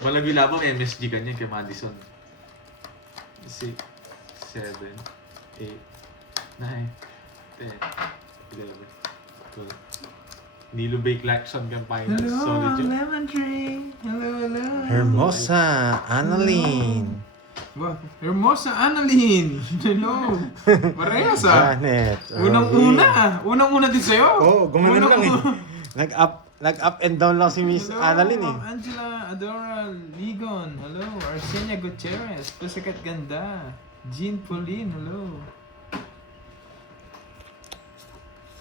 Malagi labang MSG ganyan kay Madison. 6, 7, 8, 9, 10, 11, 12. Nilo Bake Laxon kang finals. Solid yun. Lemon Tree. Hello. Hermosa, Annalyn. Wow, Hermosa Annalyn. Hello. Parehas Janet. Unang-una din sa'yo. Oo, gumanon lang eh. Nag-up and down lang si Miss Hello, Annalyn eh. Ma'am Angela Adora Ligon. Hello. Arsenia Gutierrez. Pusakat Ganda. Jean Pauline. Hello.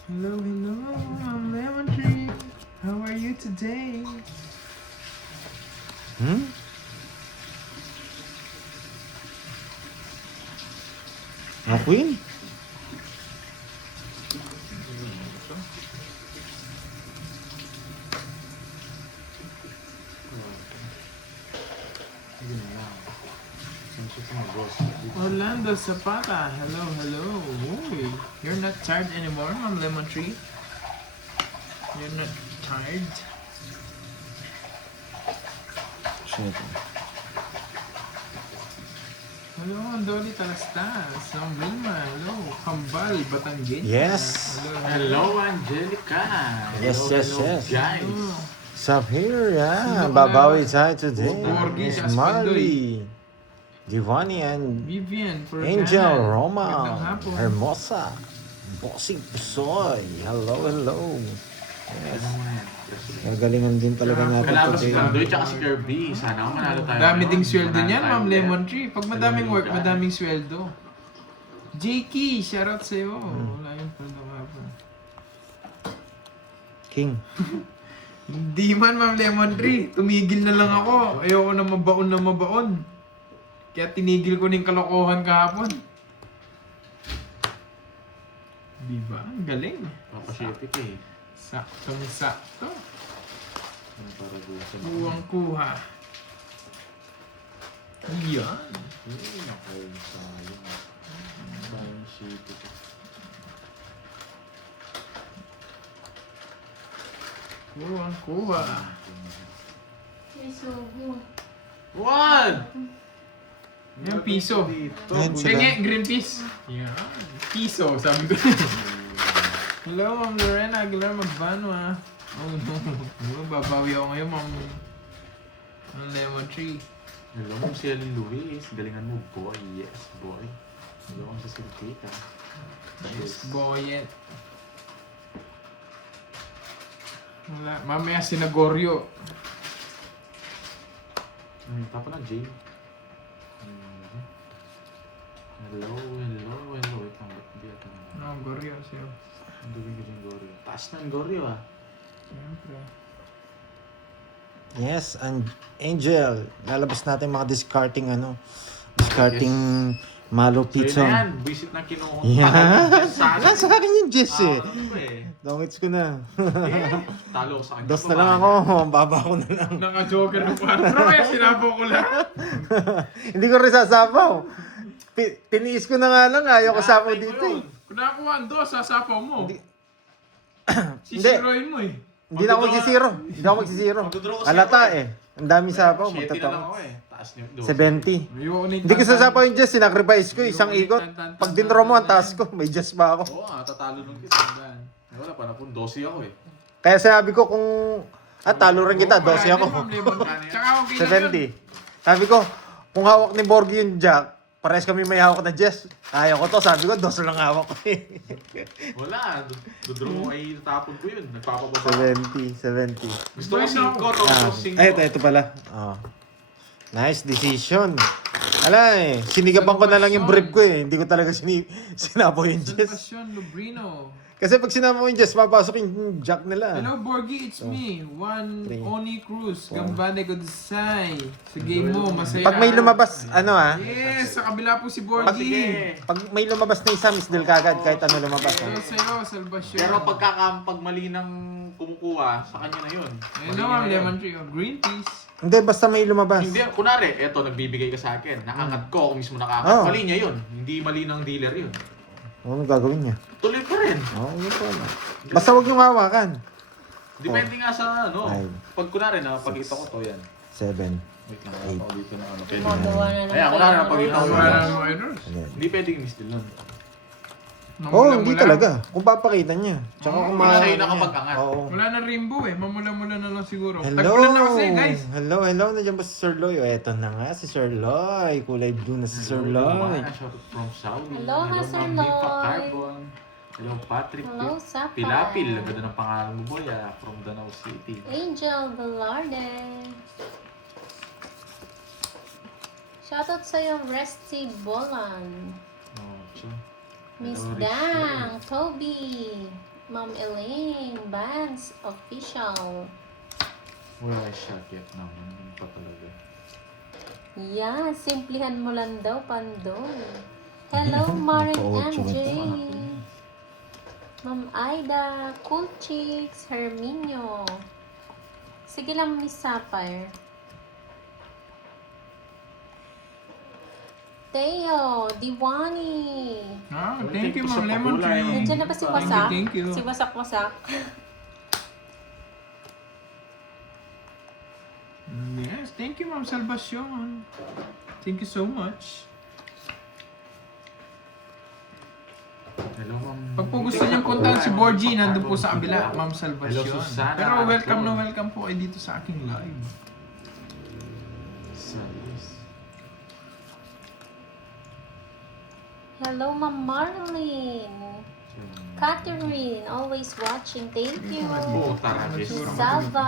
Hello, Ma'am Lemon Tree. How are you today? Queen? Yun lang. Sunset ng boss. Orlando Zapata. Hello. Uy, you're not tired anymore, Ma'am Lemon Tree? You're not tired? Shit. Hello, Andoli Talastas. Ma'am Wilma. Hello. Kambal, Batangueña. Yes. Hello, Angelica. Yes, Hello, yes. Guys. Sup here, yeah. Sino Babawi wala? tayo today. Borgi, Miss Jaspandoy. Marley. Giovanni and Vivian, Angel Magandang Roma. hapon. Hermosa. Bossing Pusoy. Hello. Yes. Gagalingan din talaga natin Kalaban si today. Gandoy tsaka si Kirby. Sana ako manalo tayo. Dami ngayon. ding sweldo Manalo niyan, tayo Ma'am ulit. Lemon Tree. Pag madaming work, Hello, madaming sweldo. JK, shoutout sa'yo. Wala yung pala pa. King. Hindi man, Ma'am Lemon Tree. Tumigil na lang ako. Ayoko na mabaon. Kaya tinigil ko ng kalokohan kahapon. Diba? Ang galing. Papasyetik eh. Saktong-sakto. Ano para gusto mo? Kuwang-kuha. Yan. Sayang. Sayang shit ito. Kuwang-kuha. One! Yan, piso. Dito. Yan, sila. Penge, green peas. Yan. Piso, sabi ko. Hello, Ma'am Lorena Aguilar Magbano ah. Oh no. Babawi ako ngayon, Ma'am Lemon Tree. Hello, Ma'am Shelly Luis. Galingan mo, boy. Yes, boy. Hello, Ma'am sa Silvita. Yes, boyet. Wala. Mamaya sinagoryo. Tapa na, Jay. Hello. Wait lang, ba't hindi ito? No, goryo siya. Ang dugin ko yung Goryo. Taas na ang Goryo ah. Siyempre. Yes, and Angel. Lalabas natin mga discarding Malo So yun Pizza. na yan, visit na kinuha. Yeah. Sa Nasa akin yung Jess eh. Ano ko eh. Dongits ko na. Talo ko sa akin. Dos na lang ako. Baba ko na lang. Naka-joker ng 4. Kaya sinapo ko lahat. Hindi ko rin sasapaw. Tiniis ko na nga lang. Ayaw ko sapaw Nakatay ko dito yun. eh. Kung nakakuha ang 2, sasapaw mo. Hindi. Sisiroin mo eh. Hindi na ako magsisiro. Magdodraw kasi Alata ako eh. Ang dami sapaw. 7 na lang Magtatawag. ako eh. Taas niyo. 70. Ayoko na yung Hindi ko tantan. sasapaw yung Jess. Sinacrifice ko. Isang ikot. Pag dinro mo, ang taas ko. May Jess pa ako. Oo nga, tatalo nung kita. Wala pa na po, 12 ako eh. Kaya sabi ko kung... talo rin kita. 12 ako. Tsaka okay lang yun. 70. Sabi ko, kung hawak ni Borgie yung Jack, pares kami may hawak na Jess. Kaya ko to. Sabi ko, 12 lang hawak ko eh. Wala, dodraw mo ay natapon ko yun. Nagpapababa. 70. Gusto ko 5, to 5. Ito pala. Nice decision. Ala eh, sinigapan ko na lang yung brief ko eh. Hindi ko talaga sinapo yung Jess. Salvacion Lubrino. Kasi pag sinapo yung Jess, papasok yung Jack nila. Hello, Borgie, it's me. Three. Oni Cruz. Gambane ko desay. Sa game mo, masaya. Pag may lumabas, Yes, sa kabila po si Sige. Borgie. pag may lumabas na isa, Miss Del kagad, kahit ano lumabas. Hello sa'yo, Salvacion. Pero pag mali ng kumukuha, sa kanya na yun. Hello, Ma'am Lemon Tree. Green peas. Hindi, basta may lumabas. Hindi, kunwari, eto, nagbibigay ka sa akin. Nakangat ko, ako mismo nakakangat. Oh. Mali niya yun. Hindi mali ng dealer yun. Ano gagawin niya? Tuloy pa rin. Yun po. Basta huwag niyong hawakan. Depende nga sa ano. Five. Pag kunwari na, pag ito ko to yan. 7. Wait lang, wala pa ako dito na ano. Pwede Gumagawa na. na ng Ay, ako na kaya. napagita ko. Wala na mga errors. Hindi pwedeng miss din nun. Oh, hindi talaga. Kung papakita niya. Tsaka kung Wala ma- siya yung nakapag-angat. Oo. Wala na rainbow eh. Mamula-mula na lang siguro. Hello! Tagpulan na kasi guys. Hello. Nandiyan ba si Sir Loy? O, eto na nga si Sir Loy. Kulay blue na si Sir Loy. Shoutout from Saudi. Hello, Sir Ma'am Nifa Loy. Carbon. Hello, Patrick. Hello, Sapphire. Pilapil. Ang ganda ng pangalan mo, boy. From Danau City. Angel Velarde. Shoutout sa'yo, Resty Bolan. Oh, so. Miss Hello, Dang, Toby, Ma'am Elaine, Vance, Official. Wala ay shot yet naman. Hindi pa talaga. Yeah, simplihan mo lang daw, Pandoy. Hello, Marin Naka-8 MJ. ito. Ma'am Aida, Cool Chicks, Herminio. Sige lang, Miss Sapphire. Teo, Diwani. Ah, Well, thank you thank you sa Ma'am Lemon pakulay. Tree. Nandiyan na ba si Thank you, Wasak? thank you. Si Wasak-Wasak. Yes, thank you Ma'am Salvacion. Thank you so much. Hello, ma'am. Pag po gusto niyang puntahan si Borgie, nandun po sa kabila, Ma'am Hello, Salvacion. Susana. Pero welcome na welcome po kayo dito sa aking live. Salis. Hello, Ma'am Marlene. Catherine, always watching. Thank you. Oo, taragis. Miss Salva.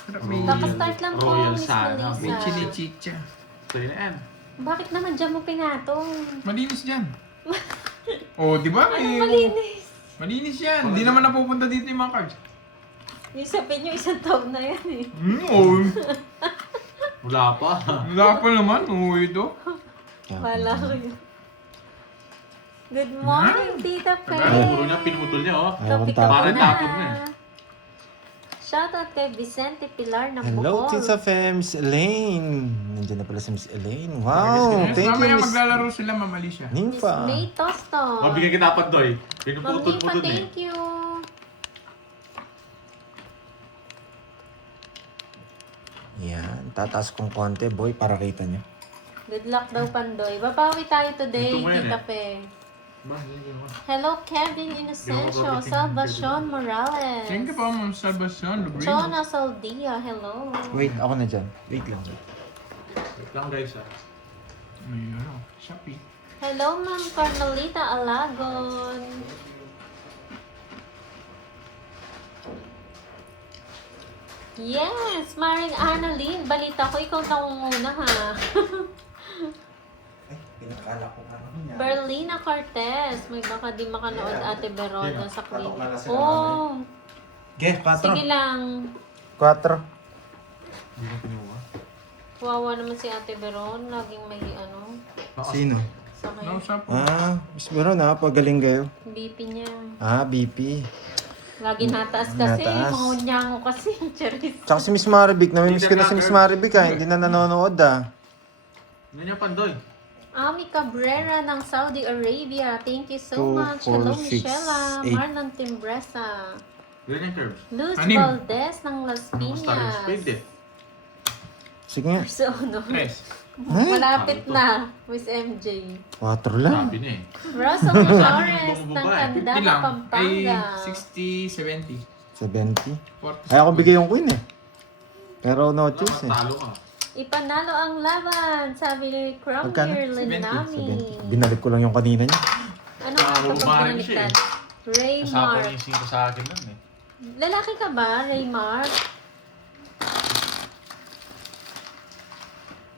Sarap may Kakastart lang po, Royal Miss sana. may Melissa. chinichicha. So, yun na yan. Bakit naman dyan mo pinatong? Malinis dyan. Oh, di ba? Anong malinis? Malinis yan. Hindi naman napupunta dito yung mga cards. Yung sabihin nyo, isang taon na yan eh. Oh, Wala pa. wala pa naman. Oh, ito. Wala ko yun. Good morning, Tita Ang Faye. puro niya, pinutol niya, oh. Ayaw kong Topic tapon. Parang tapon na eh. Shoutout kay Vicente Pilar ng Hello, Bohol. Tita Fems Elaine. Nandiyan na pala si Miss Elaine. Wow, Yes, thank you, mamaya Miss maglalaro sila, Ma'am Alicia. Miss Nympha. May Tosto. Mabigyan kita pa, Doy. Ma'am Pinuputol Nifa, mo dun eh. thank you. Yan, tataas kong konti, boy, para kita niyo. Good luck daw, Pandoy. Babawi tayo today, Ito mo yan Tita eh. Fe. Ba, yun, yun. Hello, Kevin Inocencio, Salvacion Morales. Thank you po, Ma'am Salvacion. Lubrino. Chona Saldia, hello. Wait, ako na dyan. Wait lang. Wait lang, guys, ah. May ano, Shopee. Hello, Ma'am Carmelita Alagon. Yes, Maring Annalyn. Balita ko, ikaw nangunguna ha. Ay, pinakala ko pa naman Berlina Cortez. May baka di makanood Ate Beroda sa clip. Patok na lang sila Oh, Ge, 4. sige lang. 4. Hindi na pinuha. Wawa naman si Ate Beron. Laging may ano. Sino? Sakay. Nausap po. Miss Meron ha, pagaling kayo. BP niya. BP. Lagi nataas kasi. Nataas. Mga unyango kasi. Charis. Tsaka si Miss Marivic, namimiss ko na si Miss Marivic ha, hindi na nanonood Ano niya, Pandoy? Ami Cabrera ng Saudi Arabia. Thank you so 2, much. 4, Hello, 6, Michela. 8. Marlon Timbresa. Ganyan yung curves. Luz Anim. Valdez ng Las Kamusta rin Piñas. speed eh. Sige nga, So, no. Tres. Malapit na. Miss MJ. 4 lang. Sabi niya eh. Rosa Flores ng Bumaba eh. 50 Candaba, lang. Ay, Pampanga. 60, 70. 70. 40. Ay, ako bigay yung queen eh. Pero no choice eh. Matalo ka. Ipanalo ang laban, sabi ni Magkano? Cromwell Linami. 70. Binalik ko lang yung kanina niya. Ano nga ito pag Humarin siya binaliktad? Kasama Raymar. niya yung 5 sa akin nun eh. Lalaki ka ba, Raymar?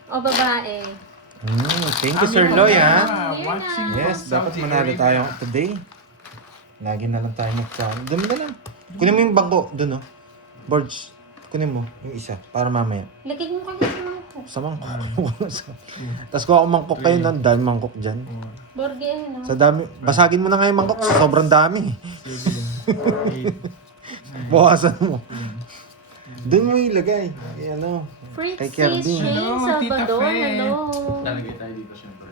O babae? Thank you, Sir Loy ha. Watching Yes, from dapat Saudi manalo Arabia. tayo today. Lagi na lang tayo mag-channel. Dami na lang. Kunin mo yung bangko doon, no? Borge, kunin mo yung isa para mamaya. Lagay mo kayo sa mangkok. Sa mangkok. Tapos kung ako mangkok kayo nun, dahil mangkok dyan. Borge, ano? Sa dami, basagin mo na nga yung mangkok. Sobrang dami. Bawasan mo. Doon mo ilagay. Ay, ano. Fritzy Kay Kirby. Shane Hello, Tita Salvador, Fe. hello. Lalagay tayo dito syempre.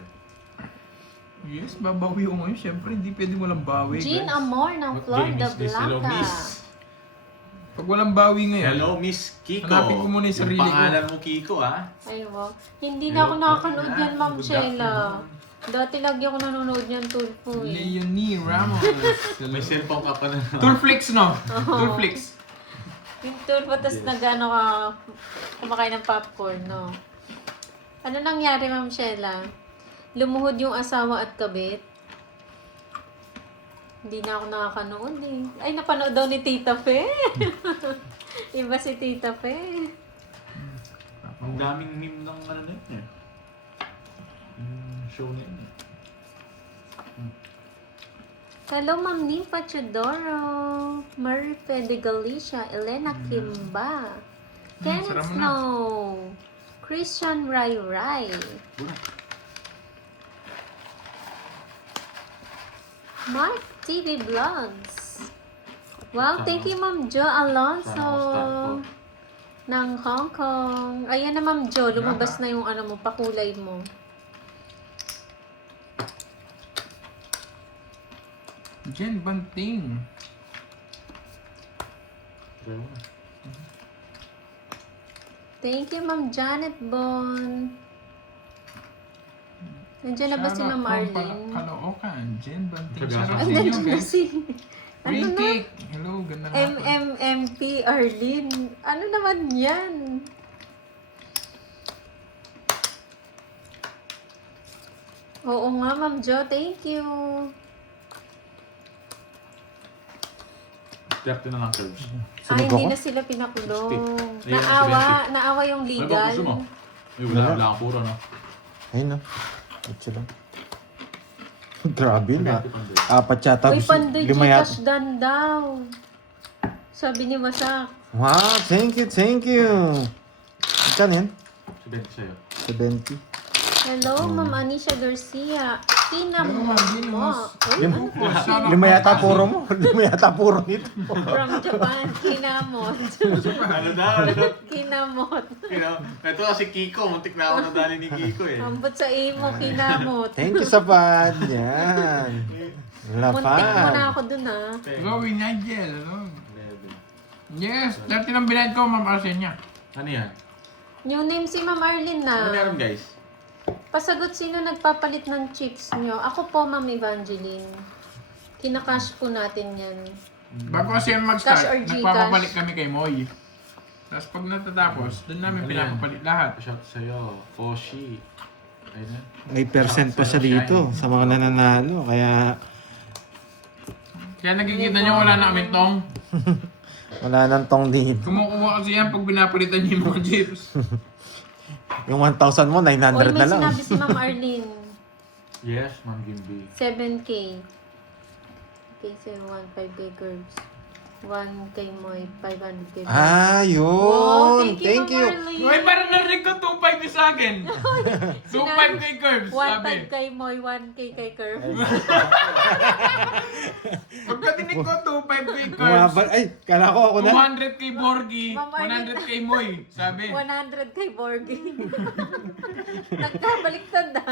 Yes, babawi ko ngayon. Siyempre, hindi pwede mo lang bawi. Jean guys. Amor ng What Florida game is this? Hello, Blanca. miss. Pag walang bawi ngayon. Hello, Miss Kiko. Hanapin ko muna yung sarili ko. pangalan mo, Kiko, ha? Ay, wow. Hindi na ako nakakanood yan, Ma'am Good Sheila. afternoon. Dati lagi ako nanonood yan, Tulfo eh. Leonie Ramos. May cellphone ka pa na. Tourflix, no? Tourflix. Yung Tulfo, tas Yes. nag-ano ka, kumakain ng popcorn, no? Ano nangyari, Ma'am Sheila? Lumuhod yung asawa at kabit? Hindi na ako nakakanood eh. Ay, napanood daw ni Tita Fe. Iba si Tita Fe. Ang daming meme ng ano na yun eh. Show na yun eh. Hello, Ma'am Nympha Chodoro, Marie de Galicia, Elena Kimba, Kenneth sarap mo na. Snow, Christian Rai Rai, Bulat. Mark TV Vlogs. Wow, thank you, Ma'am Jo Alonso ng Hong Kong. Ayan na, Ma'am Jo, lumabas na yung ano mo, pakulay mo. Jen Banting. Sayo na. Thank you, Ma'am Janet Bon. Nandiyan na ba si Ma'am Arlene? Kaloocan. Jen Banting. Taga- Shoutout Ay, sa inyo, nandiyan na guys. si... Ano Green na? cake. Hello, ganda nga. MMMP Arlene. Ano naman yan? Oo nga, Ma'am Jo. Thank you. 30 na lang, Curbs. Ay, Sunog hindi ako? na sila pinakulong. Ayan, Naawa yung Ano ba legal. gusto mo? Ay, wala akong puro, no? Ayun na. Ito lang. Grabe na. 20 Pandoy. Apat yata. Uy, Pandoy Lima yata. Gcash dan daw. Sabi ni Masak. Wow, thank you, thank you. Ikan yan? 70 sa'yo. 70. Hello, Ma'am Anisha Garcia. Hello, Ma'am Gina, mo. mas- Uy, ano po? Lima yata puro mo. Lima yata puro nito. From Japan. Kinamot. Ano daw? Kinamot. Ito kasi Kiko. Muntik na ako nadali ni Kiko eh. Ambot sa imo, kinamot. Thank you sa pad. Yan. Muntik mo na Lapad. ako dun ah. Hello, Nigel. Hello. Yes, dati ng binayad ko, Ma'am Arsenia. Ano yan? New name si Ma'am Arlene na. Ano meron guys? Pasagot sino nagpapalit ng chicks nyo? Ako po, Ma'am Evangeline. Kinakash po natin yan. Bago kasi yung Cash or mag-start, Gcash? nagpapapalit kami kay Moy. Tapos pag natatapos, doon namin Ano yan? pinapapalit lahat. Shout sa'yo. Foshi. Ayun na. May percent pa siya dito sa mga nananalo. Kaya Kaya nakikita nyo wala na kami tong. wala nang tong dito. Kumukuha kasi yan pag pinapalitan niyo yung mga chips. Yung 1,000 mo, 900 Oy, may na lang. sinabi si Ma'am Arlene. Yes, Ma'am Gimby. 7K. Okay, so 1.5K curves. 1K Moy, 500K. Ah, yun. Wow, Thank you. Ma'am Arlene. Uy, parang narinig ko 2.5 yung sa akin. 2.5 kay Curbs, sabi. 1.5 kay Moy, 1K kay Curve. Pagkatinig ko 2.5 kay Curbs, Bumaba. Ay, kala ko ako na. 200 kay Borgie, Ma'am Arlene. 100 kay Moy, sabi. 100 kay Borgie. Nagkabaliktad na.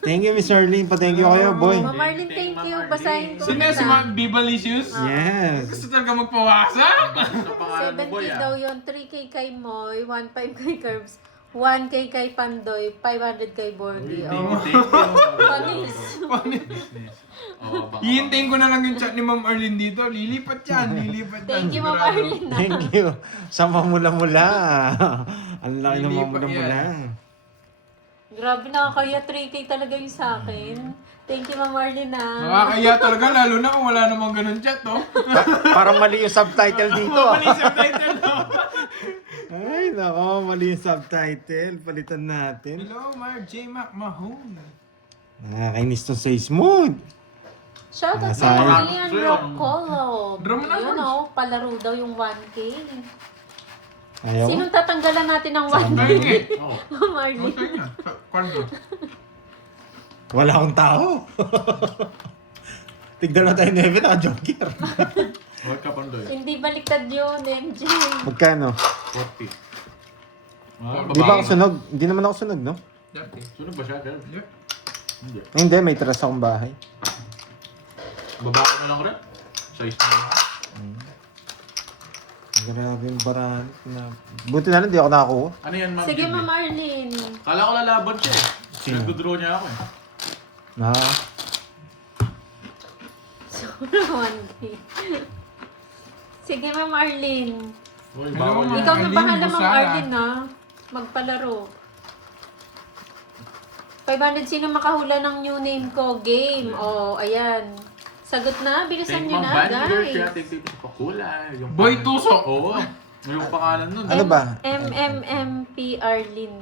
Thank you, Miss Arlene. Pa-thank you kayo, boy. Ma'am Arlene, thank you. Basahin ko Sino na. si Ma'am Bibalicious? Yes. Gusto talaga magpawasak? Ano pangalan mo 7K boy daw ah? yun, 3K kay Moy, 1.5 kay Curbs, 1K kay Pandoy, 500 kay Borgie. Oh. Panis. Business. Oo, baka. Hihintayin ko na lang yung chat ni Ma'am Arlene dito. Lilipat yan, lilipat yan. Thank you, Ma'am sigurado. Arlene. Thank you. Sa mamula-mula. Ang laki ng Lilipat mamula-mula. Grabe na kaya 3K talaga yung sa akin. Thank you, Ma'am Arlene na. Nakakaya talaga, lalo na kung wala namang ganun chat, oh. Parang mali yung subtitle dito. ah. Mali sa title, no? Ay, nako. Mali yung subtitle. Palitan natin. Hello, J. McMahon. Nakakainis to sa Smooth. Shoutout Sayang. sa Ian Roccolo. Drum na, Yun Curbs. oh, palaro daw yung 1K. Ayaw. Sinong tatanggalan natin ng 1K? Ayun nga. Oo. Ma'am Ano Arlene. sa inyo? Kwarto. Wala akong tao. Tignan na tayo na Evan, naka-joker. Huwag ka Pandoy. Hindi baliktad yun, MJ. Magkano? 40. Ah, Di ba ako babae. sunog? Hindi naman ako sunog, no? Dati. Sunog ba siya, girl? Yep. Hindi. Hindi, may teras akong bahay. Babae mo lang rin? Size mo lang. Grabe yung baran na. Buti na lang, di ako nakakuha. Ano yan, Ma'am Sige, Julie? Ma'am Arlene. Kala ko lalaban siya eh. Sino? Nag-draw niya ako eh. Na. Sobrang Sige, Ma'am Arlene. Uy, Hello, bawal Ma'am yan. Ikaw na Arlene, bahala, Ma'am Busara. Arlene, ha? Magpalaro. 500 sino makahula ng new name ko? Game. Oh, ayan. Sagot na. Bilisan Thank nyo Ma'am na, Bandiger siya. guys. Thank you sa pakulay. Yung Boy pangalan- Tuso. Oo. Yung pangalan nun. Ano ba? MMMP Arlene.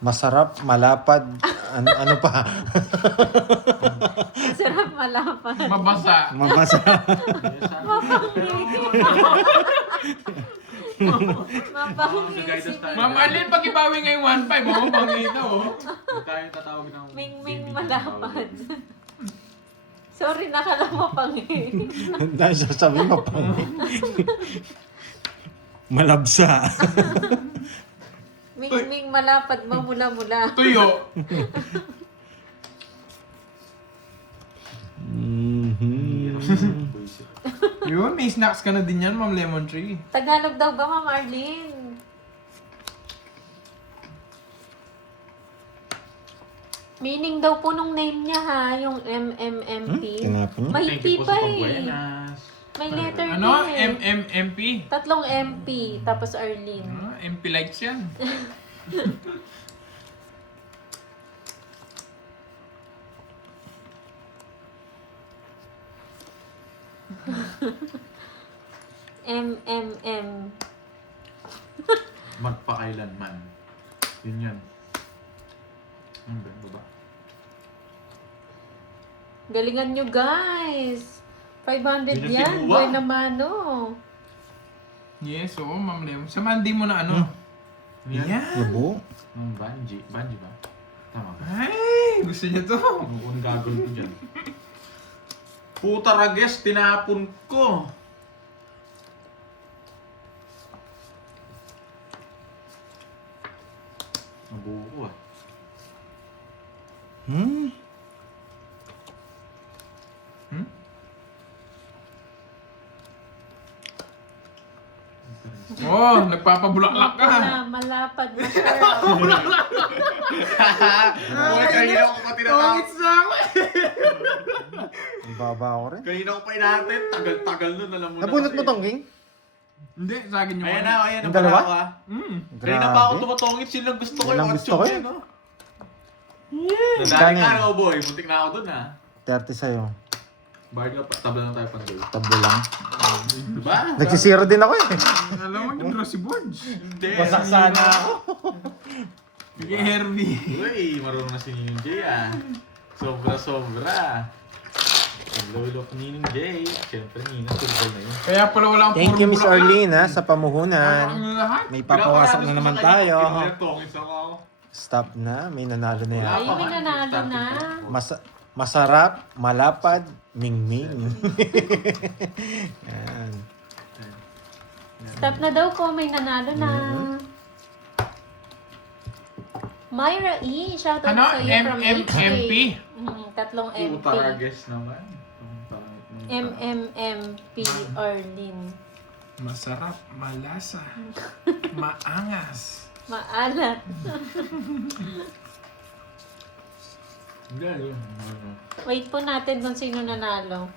Masarap, malapad, ano pa? Sarap malapan. Mabasa. Mabasa. Mapangi guidance si tayo. Ma'am Arlene, pag ibawi ngayong 1.5, oh, pangita, oh. Huwag tayong tatawagin ng... Ming malapad. Sorry, nakala mo pangi. Dahil sasabihin mo pa. Malabsa. Ming malapad, mamula-mula. Tuyo. Yun, may snacks ka na din yan, Ma'am Lemon Tree. Tagalog daw ba, Ma'am Arlene? Meaning daw po nung name niya ha, yung MMMP. Tinapon niya? Thank Mahigpi you po pa sa eh. pagbuenas. May letter Ano? din eh. MMMP? Tatlong MP, tapos Arlene. Ah, MP likes yan. MMM. Magpakailanman. Yun yan. Ano ba? Baba. Galingan nyo guys. 500 Yun yung yan. kinuha. Boy naman no. Yes, oo, Ma'am Lemon. Sa mandi mo na ano? Ano yan? Yan. Labo. Banji. Banji ba? Tama ba? Ay, gusto niya to. Ano gagawin ko dyan? Puta rages, tinapon ko. Nabuko ah. Hmm? Hmm? Oh, nagpapabulaklak ka. Wala, malapad, masarap. Uy, kanina ko pa tinatawag. Tongits na ako eh. Ang baba ako rin. Kanina ko pa inatin. Tagal-tagal nun. Alam mo na Nabunot kasi. mo tong king? Hindi, sa akin yung Ayan ano. na, ayan. Yung Ang dalawa? ako ah. Mm. Kanina pa ako Grabe. tumatongit. Yun lang gusto ko. Yun lang yung gusto ko atsyon eh. no? Kano Nadali yan? ka na, boy. Muntik na ako dun ah. 30 sa'yo. Bayad nga pa. Tabla na tayo pandoy. Tabo lang. Diba? Nagsisiro din ako eh. Alam mo, yung si Borge. Hindi. Wasak sana ako. Sige, Herbie. Uy, marunong na si Ninong Jay ah. Sobra-sobra. Ang lolo ko Ninong Jay. Siyempre, Ninong, football na yun. Kaya pala wala akong Thank you, Miss bulaklak. Arlene, ha, sa Ang pamuhunan. lahat. May papawasak na naman tayo. Tongits ako. Stop na, may nanalo na yan. Ay, may nanalo na. Masarap, malapad, mingming. Yan. Stop na daw po, may nanalo na. Myra E, shoutout Ano? sa iyo from MMMP? Tatlong MP. Utarages naman. Ang pangit ng- MMMP Arlene. Masarap, malasa, maangas. Maalat. Hindi, yun. Wait po natin kung sino nanalo.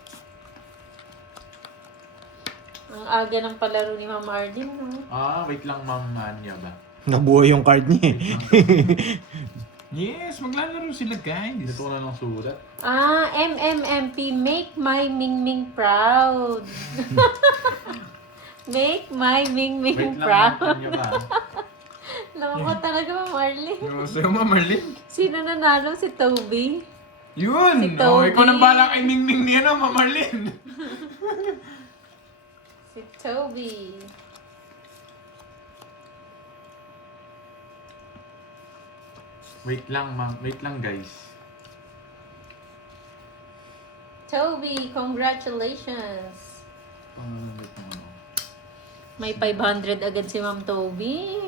Ang aga ng palaro ni Ma'am Arlene, no? Ah, wait lang, Ma'am Anya ba? Nabuo yung card niya eh. Yes, maglalaro sila guys. Dito ko na ng sulat. Ah, MMMP, make my Mingming proud. Make my Mingming Wait lang, proud. Ma'am Anya ba? Loko talaga, Ma'am Arlene. Sa'yo, Ma'am Arlene. Sino nanalo? Si Toby. Yun! Si Oh, Toby. ikaw nang bala kay Mingming niya na, Ma'am Arlene. Si Toby. Wait lang, Ma'am. Wait lang, guys. Toby, congratulations. Wait lang, ano. May 500 agad si Ma'am Toby.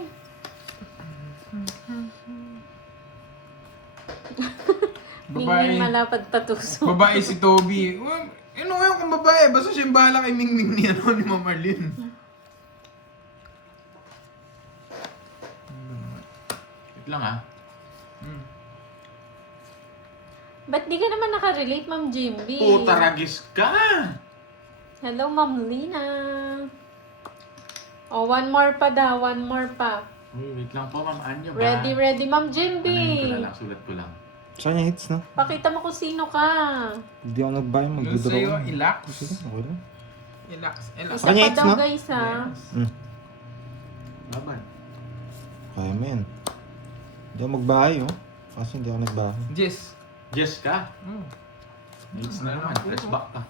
Mingming Babae. malapad patuso. Babae si Toby. Well, ano, mo ngayon kung babae? Basta siya yung bahala kay Mingming ni Ma'am Arlene. Wait lang ah. Ba't di ka naman nakarelate, Ma'am Jimby? Puta ragis ka! Hello, Ma'am Lina. Oh, one more pa daw. One more pa. Uy, wait lang po, Ma'am Anya ba? Ready, Ma'am Ano Jimby. ko na lang, sulat ko lang. Saan yung hits, no? Pakita mo kung sino ka. Hindi ako nagbayad, Yung mag-withdraw. sa'yo, ako. ilax. Sige, okay lang. Ilax. Isa Kanya pa hits, daw, no? guys, ha? Laban. Kaya mo yan. Hindi ako magbahay, oh. Kasi hindi ako nagbahay. Jess. Yes ka? Needs na naman, press back ka.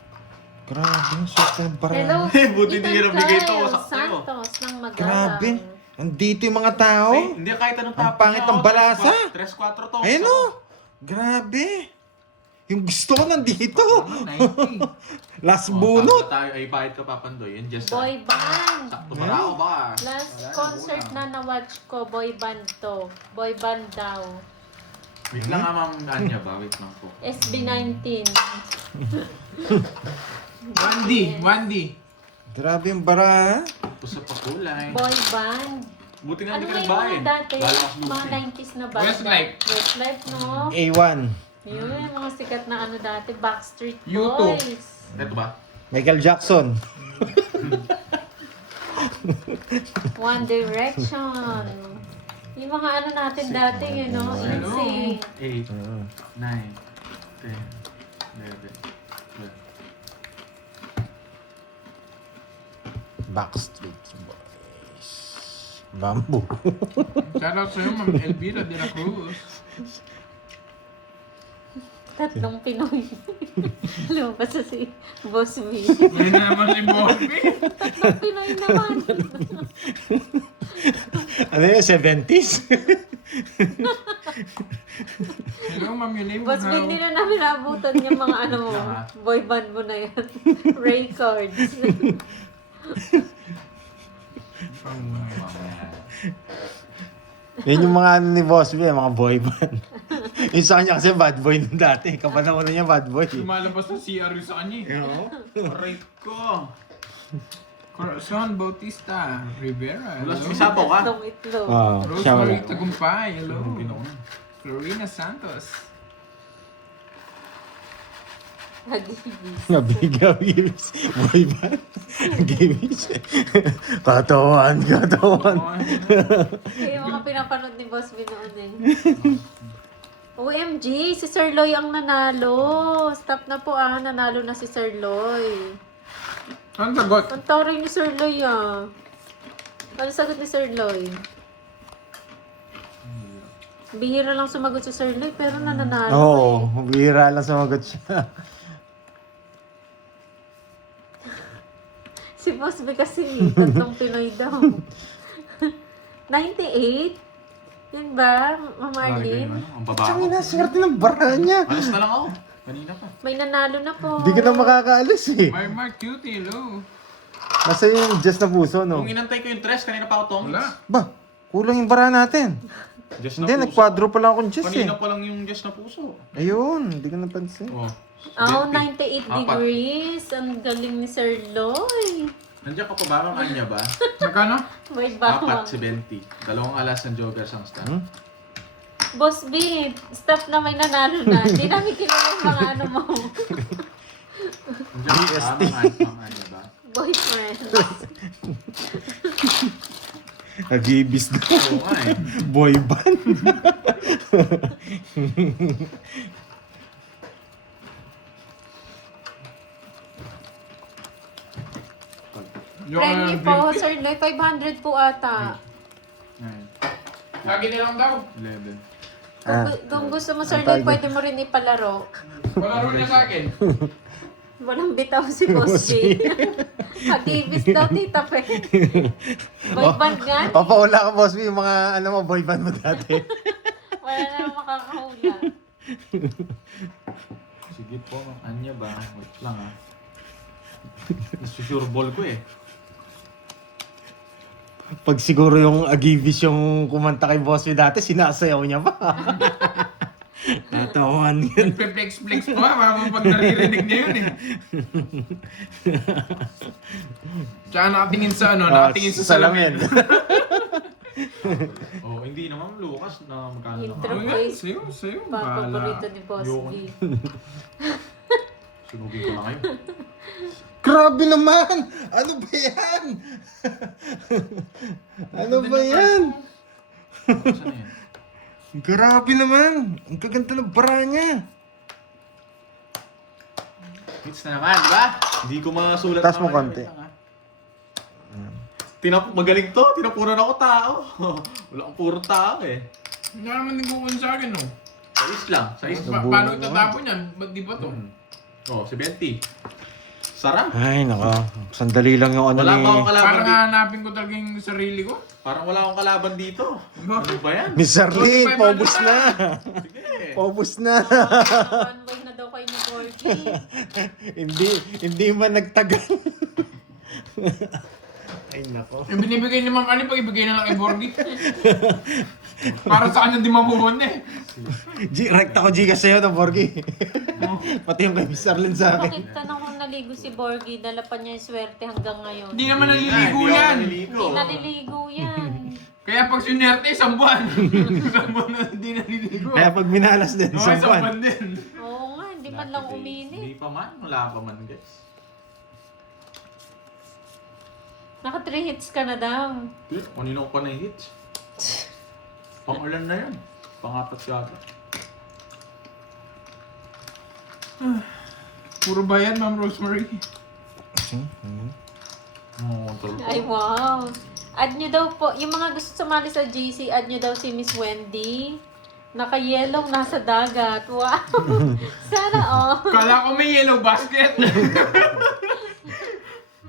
Grabe, yung swerte ng bara. Hello, Buti hindi Ethan nabigay to, Kyle sakto yun. Santos ng Magalang. Grabe. Andito yung mga tao. Ay, hindi kahit anong Ang tapos pangit ng balasa. 3-4 to. Ayun, oh. Grabe. Yung gusto ko nandito. 90. Last Oh, bunot. tayo, ay pahit ka papandoy. Yan, just Boy band. sakto para ako ba? Last Wala na, concert wala. na na-watch ko, boy band to. Boy band daw. Wait lang nga, Ma'am Anya ba? Wait lang po. SB19. 1D. Grabe yung bara. Puso pa kulay. Boy band. Buti nga Ano hindi ba ka yung nagbayad. mga dati? Balas Mga 90s na banda. Westlife. Westlife, no? A1. Yun, yung mga sikat na ano dati. Backstreet U2. Boys. Ito ba? Michael Jackson. One Direction. Yung mga ano natin dati, you know? Hello. NSYNC. 8, 9, 10, 11, 12. Backstreet Boys. Bamboo. Shoutout sa'yo, Ma'am Elvira de la Cruz. Tatlong Pinoy. Lumabas na si Boss V. Ngayon na naman si Bobby. Tatlong Pinoy naman. Ano yun? 70s? Hello, Ma'am Yulay. Boss V, hindi na namin naabutan yung mga ano mo. Boy band mo na yan. Records. Yan yung mga ano ni Boss B, mga boy band. Yung sa kanya kasi bad boy nung dati. Kapanahon na niya bad boy. Lumalabas na CR yung sa kanya. Aray ko! Corazon Bautista Rivera. Wala Hello. sumisapaw ka. Tatlong itlog. Wow, siya wala. Rosemary Tagumpay. Hello. Pinoy. Florina Santos. Hagibis. Nabigawis. Boy band. Gibis. Katawan. Kaya yung mga pinapanood ni Boss V noon eh. OMG, si Sir Loy ang nanalo. Stop na po nanalo na si Sir Loy. Ang sagot? Ang taray ni Sir Loy Ano sagot ni Sir Loy? Bihira lang sumagot si Sir Loy pero nananalo Oo, bihira lang sumagot siya. Si Boss B kasi tatlong Pinoy daw. 98? Yun ba, Ma'am Arlene? Ang Tsaka babaho. na, swerte ng bara niya. Alas na lang ako. Kanina pa. May nanalo na po. Hindi ka na makakaalis eh. My Mark Cutie. Hello. Nasa yung Diyos na puso, no? Kung inantay ko yung tres, kanina pa ako tongits. Wala. Ba, kulang yung bara natin. Diyos Hindi, na puso. nag-quadro pa lang akong Diyos eh. Kanina pa lang yung Diyos na puso. Ayun, hindi ko napansin. Oh. Oh, 20. 98 Apat. degrees. Ang galing ni Sir Loy. Nandiyan ka pa ba, Ma'am Anya ba? Magkano? May bawang. 4-70. Dalawang alas ng joggers ang stand. Hmm? Boss B, stop na, may nanalo na. Hindi namin kinuha yung mga ano mo. Nandiyan ka ba, Ma'am Anya ba? Boyfriend. Nag-ibis na. Oo nga eh. Boy band. Premyo po, Sir Loy. 500 po ata. 9, Lagi nilang daw. 11. Kung gusto mo, Sir Loy, pwede mo rin ipalaro. Palaro niya sa akin. Walang bitaw si Boss B. Pag-ibis daw, tita pe. Boy band nga. Papaula ka, boss. Yung mga ano mo, boy band mo dati. Wala na makakahula. Sige po, Ma'am Anya ba? Wait lang ah. Nasusure ball ko eh. Pag siguro yung Agibis yung kumanta kay Boss B dati, sinasayaw niya pa. Tatawan yan. Nagpe-flex-flex pa, parang pag naririnig niya yun eh. Tsaka nakatingin sa nakatingin sa salamin. Oh, hindi naman Lucas na magkano Intro. naman. Sayo, Paborito ni Boss Yun. B. Sunugin ko na kayo. Grabe naman! Ano ba yan? Ano ba yan? Saan na yan? Grabe naman! Ang kaganda ng bara niya. Hits na naman, di ba? Hindi ko masulat. Taas mo naman. konti. Wait lang, ha? Magaling to. Tinapunan ako tao. Wala akong puro tao eh. Hindi naman nagkukun sa akin, no? Sais lang. Sais. Paano itatapon yan? Ba't di ba to? Oh, 70. Sarap. Ay, naka. Sandali lang yung ano Wala ni... pa akong kalaban Parang dito. hanapin ko talaga yung sarili ko. Parang wala akong kalaban dito. Ano ba yan? Miss Arlene, 45 paubos na. na. Sige. Paubos na. Convoy na daw kayo ni Gorgie. hindi man nagtagal. Ay, nako. Yung binibigay ni Ma'am Ali, pag ibigay na lang kay Borgie. Para sa kanya di mabuhon eh. Rekta ko Gcash sa'yo ng Borgie. Pati yung kay Miss Arlene sa akin. Bakit tanong kung naligo si Borgie, dala pa niya yung swerte hanggang ngayon. Hindi naman naliligo Hindi ako yan. naliligo. Hindi naliligo yan. Kaya pag sinerte, isang buwan. Isang buwan na hindi naliligo. Kaya pag minalas din, Oo, isang isang buwan. buwan din. Oo nga, hindi man lang umini. Hindi pa man. Wala pa man, guys. Naka 3 hits ka na daw. Kanino ko pa na hits? Pang-ulan na yan. Pang-apat yata. Puro ba yan, Ma'am Rosemary? Oo, tol. Ay, wow. Add nyo daw po, yung mga gusto sumali sa GC, add nyo daw si Miss Wendy. Naka-yellow, nasa dagat. Wow. Sana all. Kala ko may yellow basket.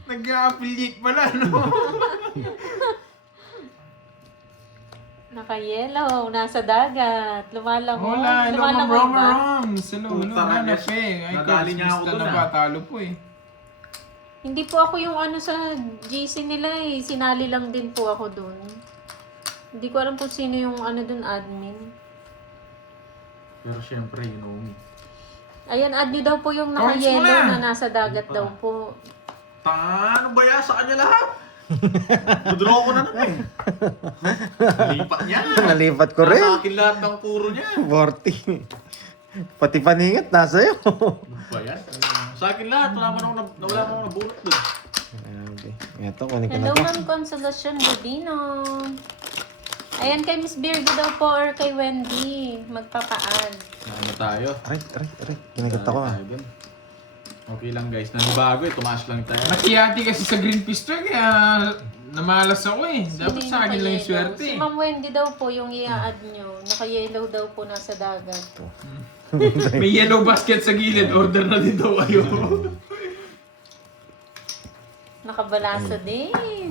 Nag-affiliate pala, no? Naka-yellow, nasa dagat. Lumalangoy. Hola, hello, Ma'am Lumalangoy Roma ba? Roms. Hello, Puta, hanap yes. eh. Ay, Nadali niya ako kamusta dun, na ah. ba? Talo po eh. Hindi po ako yung ano sa GC nila eh. Sinali lang din po ako dun. Hindi ko alam kung sino yung ano dun admin. Pero syempre, you know me. Ayan, add nyo daw po yung Comments mo naka-yellow na. na nasa dagat daw po. Ano ba yan? Sa kanya lahat? Gudraw ko na naman eh. Lipat niya. Nalipat ko rin. Nasa akin lahat ng puro niya. 40. Pati paningat, nasa iyo. Ano ba yan? Sa akin lahat. Wala man akong nabunot doon. Okay. Ito, kunin ko na Hello, to. Ma'am Consolacion Godino. Ayan, kay Miss Virgo daw po or kay Wendy. Magpapaan. Ano tayo? Aray. Kinagat ako ah. Tayo dun. Okay lang guys. Nanibago eh. Tumaas lang tayo. Nakiyati kasi sa Greenpeace to eh, kaya namalas ako eh. Dapat Sino sa akin lang yung naka-yellow? swerte Si eh. Ma'am Wendy daw po yung i-add nyo. Naka-yellow daw po nasa dagat. May yellow basket sa gilid, order na din daw kayo. Nakabalasa din.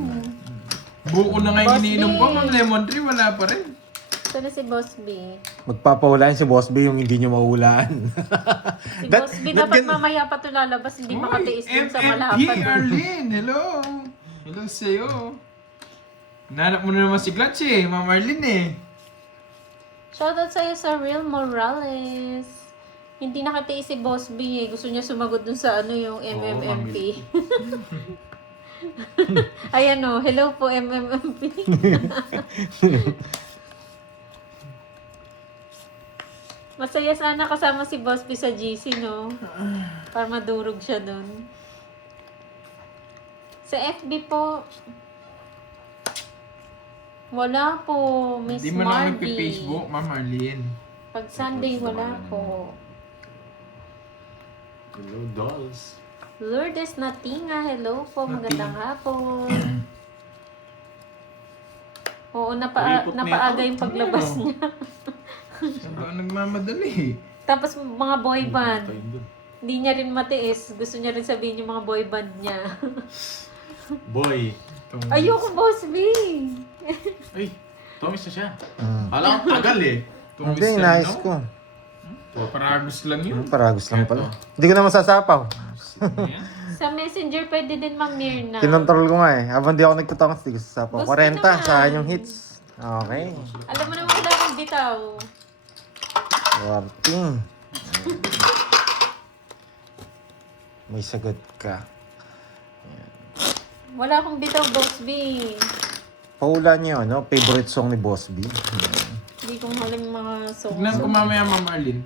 Buko na nga yung Boss iniinom B. ko, Ma'am Lemon Tree, wala pa rin. Ito na si Boss B. Magpapahulaan si Boss B yung hindi nyo mahulaan. Si Boss B dapat mamaya pa ito lalabas. Hindi makatiis dun sa MMP, malapad. Arlene, hello. Hello sa'yo. Nanap mo na naman si Clutch eh, Ma'am Arlene eh. Shoutout sa'yo sa Real Morales. Hindi nakatiis si Boss B eh. Gusto niya sumagot dun sa ano yung MMMP. Ayan o. Hello po MMMP. Masaya sana kasama si Boss B sa GC, no? Para madurog siya dun. Sa FB po, wala po, Miss Hindi mo na Margie. nagpi-Facebook, Ma'am Arlene. Pag Sunday, wala po. Hello dolls. Lourdes Natinga, hello po, magandang hapon. Oo, Ripot na napaaga ito. yung paglabas Ano? niya. Sabi ko, nagmamadali. Tapos mga boy band, Tayo dun. hindi niya rin matiis. Gusto niya rin sabihin yung mga boy band niya. Boy. Ayoko, Boss B! Ay, tumis na siya. Mm. Alam ko tagal eh. Hindi, nais ko. Paragos lang yun. Paragos lang pala. Hindi ko na masasapaw. Yan. Sa Messenger, pwede din Ma'am Mirna. Kinontrol ko nga eh. Habang di ako nagtutok, hindi ko sasapaw. Boss, 40, naman. saan yung hits. Okay. Alam mo naman wala kang bitaw. Warting. May sagot ka. Wala akong bitaw, Boss B. Paula niyo, ano? Favorite song ni Boss B. Hindi ko mahalim mga songs. Tignan ko mamaya, Ma'am Arlene.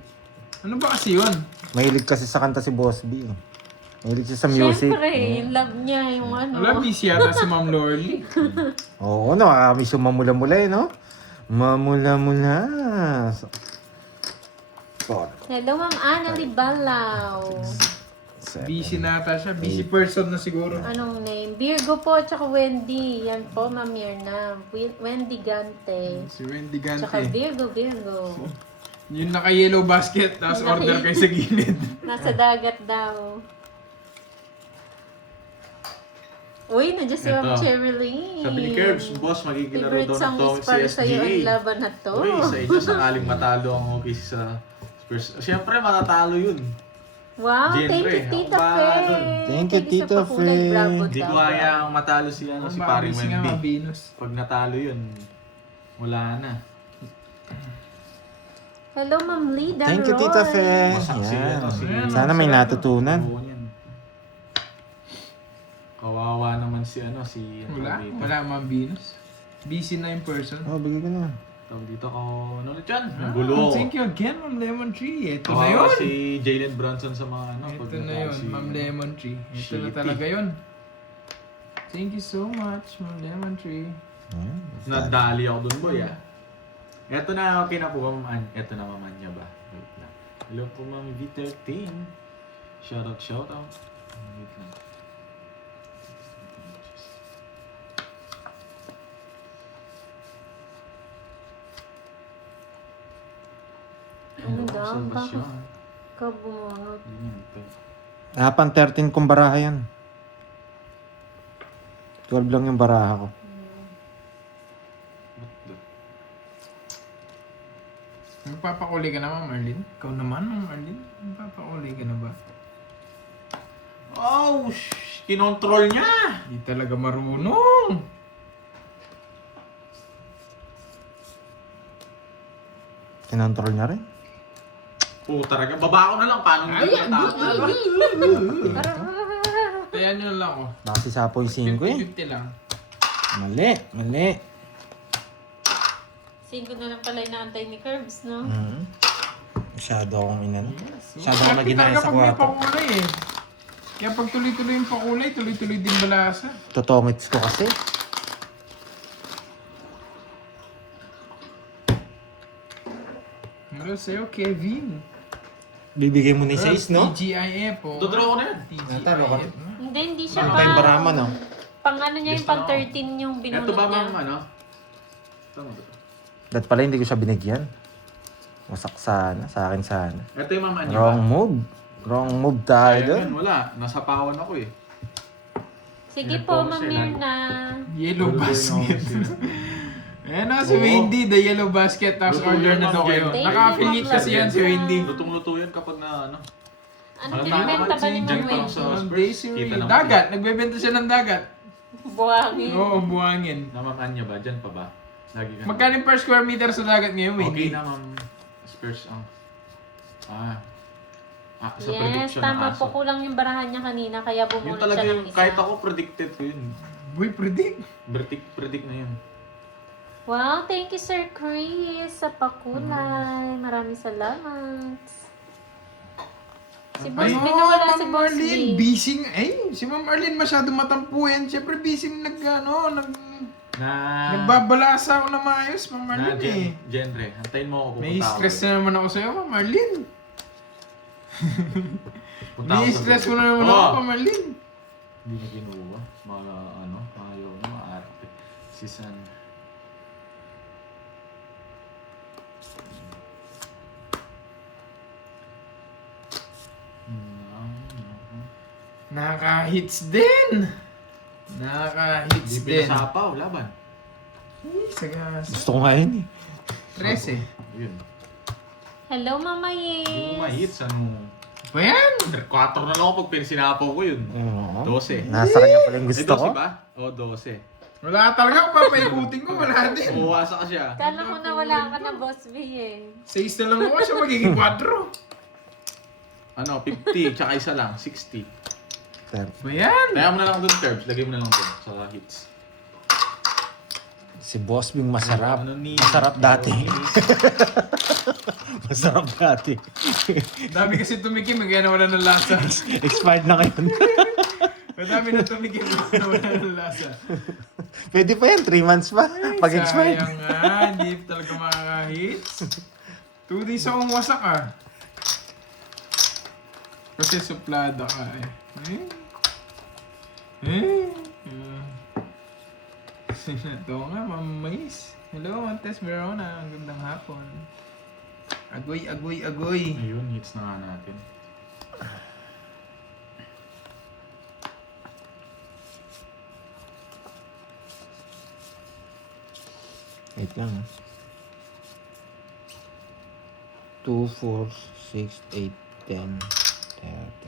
Ano ba kasi yun? Mahilig kasi sa kanta si Boss B. Mahilig siya sa music. Siyempre, yung love niya, yung ano. Wala, busy yata si Ma'am Lorly. Oo, nakakamiss yung mamula-mula eh, no? Mamula-mula. Hello, Ma'am Annalie Balaw. Busy nata siya. Busy person na siguro. Anong name? Virgo po, tsaka Wendy. Yan po, Ma'am Mirna. Wendy Gante. Si Wendy Tsaka Gante. Virgo. Yung naka-yellow basket, tapos Yung order kayo sa gilid. Nasa dagat daw. Uy, nandiyan si Ma'am Eto. Cherilyn. Sabi ni Curbs, boss, magigilaro Favorite daw ng song to is para sa'yo ang CSGA. laban na to. Uy, sa inyo, sakaling matalo ang Hokies sa Spurs. Siyempre, matatalo yun. Wow, Genre, thank you, ako Tita ba Faye. dun? Thank you, sa Tita pakulay, Faye. bravo Hindi ko daw. kayang matalo si, si paring Busy nga, Wemby. Ma'am Venus. Pag natalo yun, wala na. Hello, Ma'am Lida Thank you, Tita Roy. Fe. Masaksi Yan. yan, si- Sana may natutunan. Oo, yan. Kawawa naman si si Wala, dito. wala Ma'am Venus. Busy na in person. Oh, bigay ko na. Tawag dito ko, ano ulit yan? Ang gulo. Thank you again, Ma'am Lemon Tree. Ito na Kawawa yun. si Jalen Brunson sa mga Ito na yun, Ma'am Lemon Tree. Ito na Shitty. talaga yun. Thank you so much, Ma'am Lemon Tree. Nadali ako dun, boy, ah. Eto na, okay na po, Ma'am Eto na, Ma'am Anya ba? Wait lang. Hello po, Ma'am V13. Shoutout. Wait lang. Ano daw? Obserbasyon. Bakit ka bumunot? Ganyan, ito. Pang 13 kong baraha yan. 12 lang yung baraha ko. What the? Magpapakuli ka na, Ma'am Arlene? Ikaw naman, Ma'am Arlene? Magpapakuli ka na ba? Oh, kinontrol niya! Di talaga marunong. Kinontrol niya rin. Talaga. Baba ko na lang. Paano Ay, nyo natalo? Kaya nyo na lang ako. Baka si Sapo yung 5 eh. 50-50 lang. Mali. 5 na lang pala inaantay ni Curbs, no? Masyado akong inano. So, Masyado akong happy naginaya talaga sa pag may kwarto. pakulay eh. Kaya pag tuloy-tuloy yung pakulay, tuloy-tuloy din balasa. Totongits ko kasi. Hello sa'yo, Kevin. Bibigay mo ni 6, no? TGIF po. Dodraw ko na yan. Natalo ka. TGIF na. Hindi siya Ano pa. tayong barama, no? Pang ano niya yung Gusto pang ko. 13 yung binunot Ito ba, niya. Ma'am, ano? Tama ba ito? Dat pala hindi ko siya binigyan. Wasak sana. Sa akin sana. Ito yung Ma'am Anya ba? Wrong move. Wrong move tayo Ayan doon. yun, wala. Nasapawan ako eh. Sige Ayan po, po, Ma'am sila. Mirna. Yellow basket. Ayan na, si Oo. Wendy, the yellow basket. Tapos Luto order yun, na daw Ma'am kayo. Jen. Naka-affiliate Thank kasi you, yan si Ma'am. Wendy. Lutong-luto yan kapag na ano. Ano Wala binibenta tama, ba ni si Ma'am Jan pa lang Wendy? sa- On Spurs, Daisy kita lang. Dagat. Nagbebenta siya ng dagat. Buhangin. Oo, buhangin. Na Ma'am Anya ba? Diyan pa ba? Lagi ka. Magkano yung per square meter sa dagat ngayon, Okay Wendy? na, Ma'am. Spurs ang... sa Yes, prediction tama ng po. aso. Kulang yung barahan niya kanina, kaya Yun bumunot talaga siya yung, ng isa. kahit ako predicted ko yun. Boy, predict. Predict na yun. Wow, thank you, Sir Chris, sa pakulay. Maraming salamat. Si Boss B nawala si Ma'am Boss Arlene, B. busy nga. Si Ma'am Arlene masyado matampuyan. Siyempre busy nagbabalasa ako na maayos, Ma'am Na Arlene eh. genre. Antayin mo ako. May pupunta ako stress doon. na naman ako sa'yo, Ma'am Arlene. Punta ako May sa stress ko video. na naman Oo. ako, Ma'am Arlene. Hindi na kinuha. Mga ayaw na maarte. Si San. Nakaka-hits din. Nakaka-hits Hindi din. pinasapaw, laban. Sagas. Gusto ko nga yun eh. 13. Yun. Hello, Mama Hindi Yes. mo ma-hits. Ano? Ba yan? 4 na lang ako pag pinsinapaw ko yun. Oo. 12. Nasa kanya pala yung Ay, gusto ko. 12 ba? O, 12. Wala talaga, kung papaikutin ko, wala din. Buwasa ka siya. Kala ko na wala ka na, Boss B eh. 6 na lang ako siya, magiging 4. Ano, 50, tsaka isa lang, 60. Ba yan? Kaya mo na lang doon, Terbs. Lagay mo na lang doon sa hits. Si Boss Bing masarap. Ano ni- Masarap dati. Masarap dati. Dami kasi tumikim, kaya nawala ng lasa. Expired na ngayon. Madami na tumikim, nawala ng lasa. Pwede pa yan, 3 months pa. Pag expired. Sayang nga, hindi talaga makaka-hits. 2 days akong wasak ah. Kasi suplada ka Ito nga, Ma'am Mais. Hello, Montes Verona. Ang gandang hapon. Agoy, agoy, agoy. Ayun, hits na nga natin. Wait lang. 2, 4, 6, 8, 10, 13,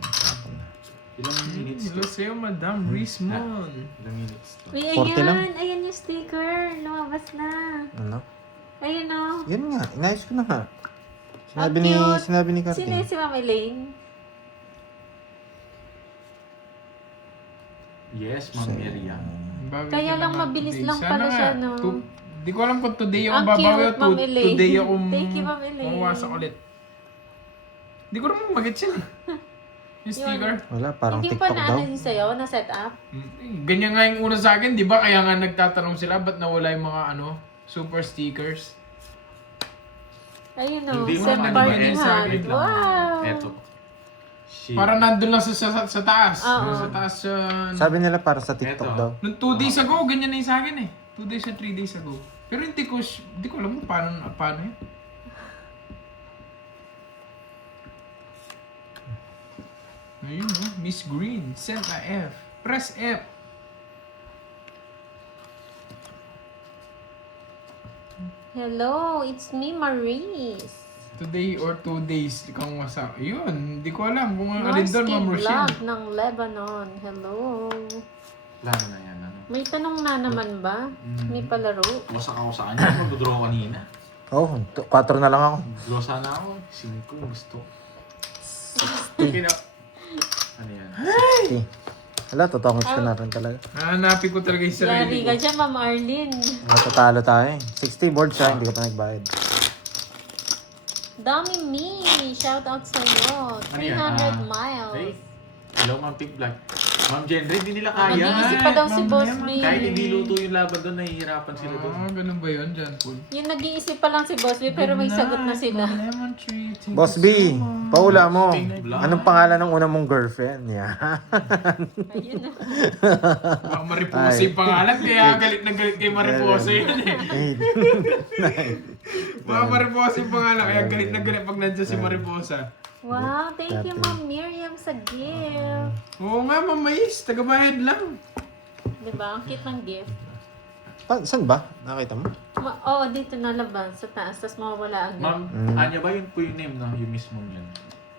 14 na. Ilang minutes Hello to? sa'yo, Madam Rismon. Ilang minutes to? Uy, 40 lang. ayan. Ayan yung sticker. Lumabas na. Ano? Ayun o. Yun nga, inayos ko na nga. Ang cute. Sinabi ni Sino Karting. yung si Ma'am Elaine? Yes, Ma'am Miriam. Bagay Kaya ka lang naman mabilis today. lang Sana pala nga, siya, no? Di ko alam kung today ako Ang babawi cute, o Ma'am Elaine. today akong Thank you, Ma'am Elaine. mawasak ulit. Di ko naman magets yun. Yung sticker. Wala, parang Hindi pa TikTok na daw. ano yung sa'yo, na set up? Ganyan nga yung una sa akin, di ba? Kaya nga nagtatanong sila, ba't nawala yung mga super stickers? Ayun o. Hindi mo Set naman ba party yun sa hat. akin? Wow! Eto. Shit. Para nandun lang sa taas. Oo. Sa taas Sabi nila para sa TikTok Eto. daw. Nung 2 days ago, ganyan na yung sa akin eh. 2 days or 3 days ago. Pero hindi ko alam kung paano yun. Ayun no, Miss Green, send a F. Press F. Hello, it's me, Maurice. Today or 2 days, kang wasak. Ayun, hindi ko alam kung alin doon, Marsky Ma'am Rochelle. Vlog ng Lebanon. Hello. Plano na yan, ano? May tanong na naman ba? May palaro? Wasak ako sa kanya. Mag-draw kanina. Oh, 4 na lang ako. Draw sana ako. 5 gusto. Ano yan? Okay. Wala, totongits ko na rin talaga. Hanapin ko talaga yung Yari sarili ka ko. dyan, Ma'am Arlene. Matatalo tayo eh. 60 board siya, hindi ko pa nagbayad. Dami me! Shout out sa iyo. Ano yan? 300 miles. Hey. Hello, Ma'am Pink Black. Ma'am Jenry, hindi nila kaya. Nag-iisip pa daw si Ma'am Boss Lemon. May. Kahit hindi luto yung laban doon, nahihirapan sila doon. Ganun ba yun, John Paul? Yung nag-iisip pa lang si Boss May, pero may sagot na sila. Lemon tree, thank Boss you B, so much. paula mo. Pink Black. Anong pangalan ng una mong girlfriend? Yeah. Ayun na. Baka Mariposa yung pangalan, kaya galit na galit kay Mariposa yun eh. 8. Baka Mariposa yung pangalan, kaya galit na galit pag nandiyan si Mariposa. Wow, thank you, Ma'am Miriam, sa gift. Oo nga, mamais, tagabayad lang. Diba? Ang cute ng gift. Saan ba? Nakita mo? Oo, dito nalabas sa taas, tapos mawawala ang gift. Ma'am, Anya ba yun po yung name na yung mismo yun?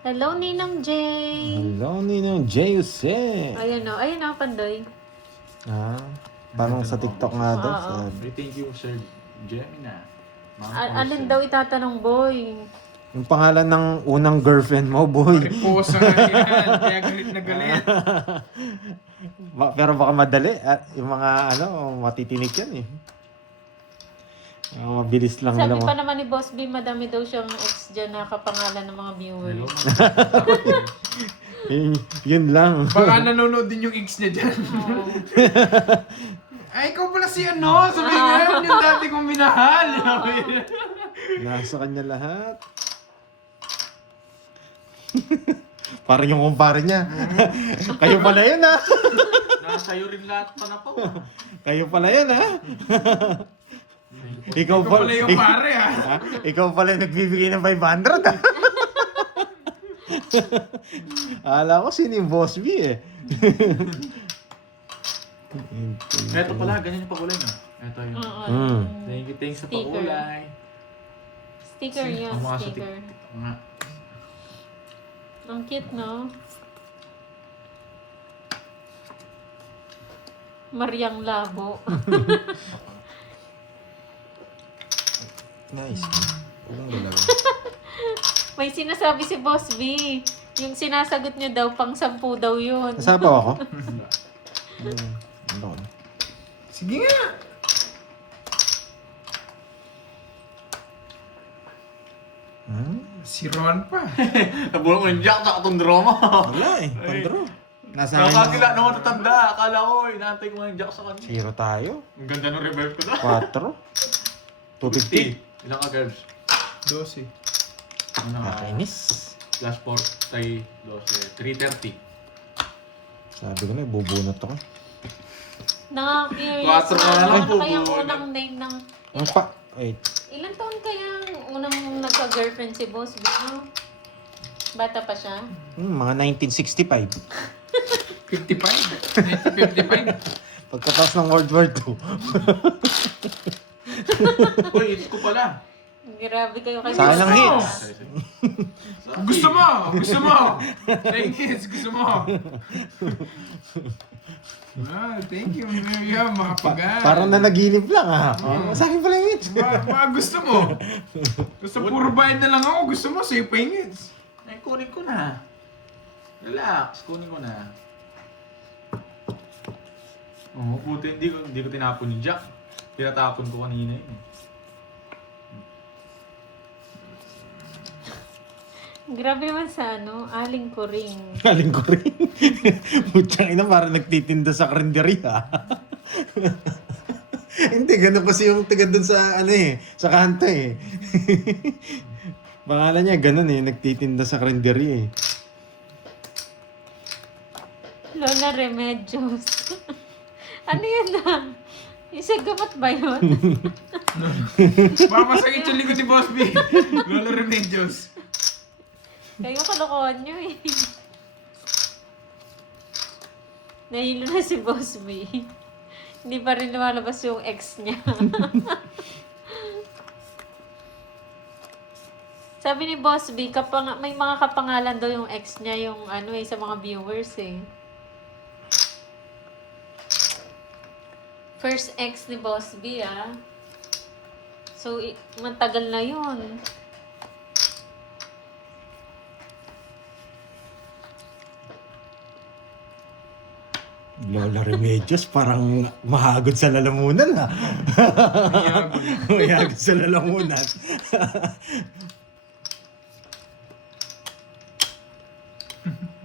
Hello, Ninang Jay! Hello, Ninong Jose. Ayun o, Pandoy. Ah, parang sa TikTok nga daw. Oo. Sabi. Thank you, Sir Gemina. Ma'am Alin Olsen. daw itatanong, boy? Yung pangalan ng unang girlfriend mo, boy. Mariposa nga yan, kaya galit na galit. Pero baka madali. Yung mga matitinig yan eh. Mabilis lang Sabi nila. pa naman ni Boss B, madami daw siyang ex dyan na kapangalan ng mga viewers. Hello, Ma'am. Yun lang. Baka nanonood din yung ex niya dyan. Ay, ikaw pala si ano, sabi nga yun, yung dati kong minahal. Nasa kanya lahat. Parang yung kumpare niya. Kayo pala yun ha. Nasa'yo rin lahat pa na po. Kayo pala yun ha. Ikaw Ikaw pala yung pare ah. Ha? Ikaw pala yung nagbibigay ng 500 ha. Alam ko sino yung Boss B eh. Eto pala, ganyan yung pakulay na. Eto yun. Oo. Thank you, thanks sa Sticker. pakulay. Sticker yun, Ang mga sa sticker. TikTok nga. Ang cute, no? Mariang Labo. Nice. Kung dalawa. May sinasabi si Boss B. Yung sinasagot niyo daw, pang 10 daw yun. Nasabaw ako? Ano? Sige nga. Si Ron pa. Nabulang ko yung Jack sa katong drama. Wala eh. Pandro. Nasa akin Nakakila na matatanda. Akala ko, inaantay ko nga yung Jack sa kanya. 0 tayo. Ang ganda ng revive ko na. 4. 250. Ilang ka, girls? 12. Ano ka? Nakainis. Plus 4 tay 12. 330. Sabi ko na, bubunot ako. Nakaka-curious. Quatro ka na lang, Ano kaya ang bubunot. unang name ng... Ang pa... Wait. Ilan taon kaya ang unang nagka-girlfriend si Boss B? No? Bata pa siya? Mga 1965. 55? 1955? Pagkatapos ng World War II. Uy, it's ko pala. Grabe kayo kayo. Sa akin lang hits. Gusto mo! Gusto mo! Thank you, gusto mo! Ah, thank you, Miriam, makapagal. Parang nanaginip lang ah. Sa akin pala yung hits. Baka gusto mo. Gusto puro bayad na lang ako. Gusto mo, sa'yo pa yung hits. Ay, kunin ko na. Relax, kunin ko na. Oo, buti hindi ko tinapon ni Jack. Tinatapon ko kanina yun. Grabe naman sa ano, Aling Kuring. Galing ko rin. Putsang ina, parang nagtitinda sa karinderya. Hindi, ganun kasi yung tiga dun sa, ano eh, sa kanto eh. Pangalan niya, ganun eh, nagtitinda sa karinderya eh. Lola Remedios. Ano yun na? Isang gamat ba yun? Baka masakit yung likod ni Boss B. Lola Remedios. Kayo kalokohan nyo eh. Nahilo na si Boss B. Hindi pa rin lumalabas yung ex niya. Sabi ni Boss B, may mga kapangalan daw yung ex niya, yung ano eh, sa mga viewers eh. First ex ni Boss B ah. So, matagal na yun. Lola Remedios, parang mahagod sa lalamunan ha. Mahagod sa lalamunan.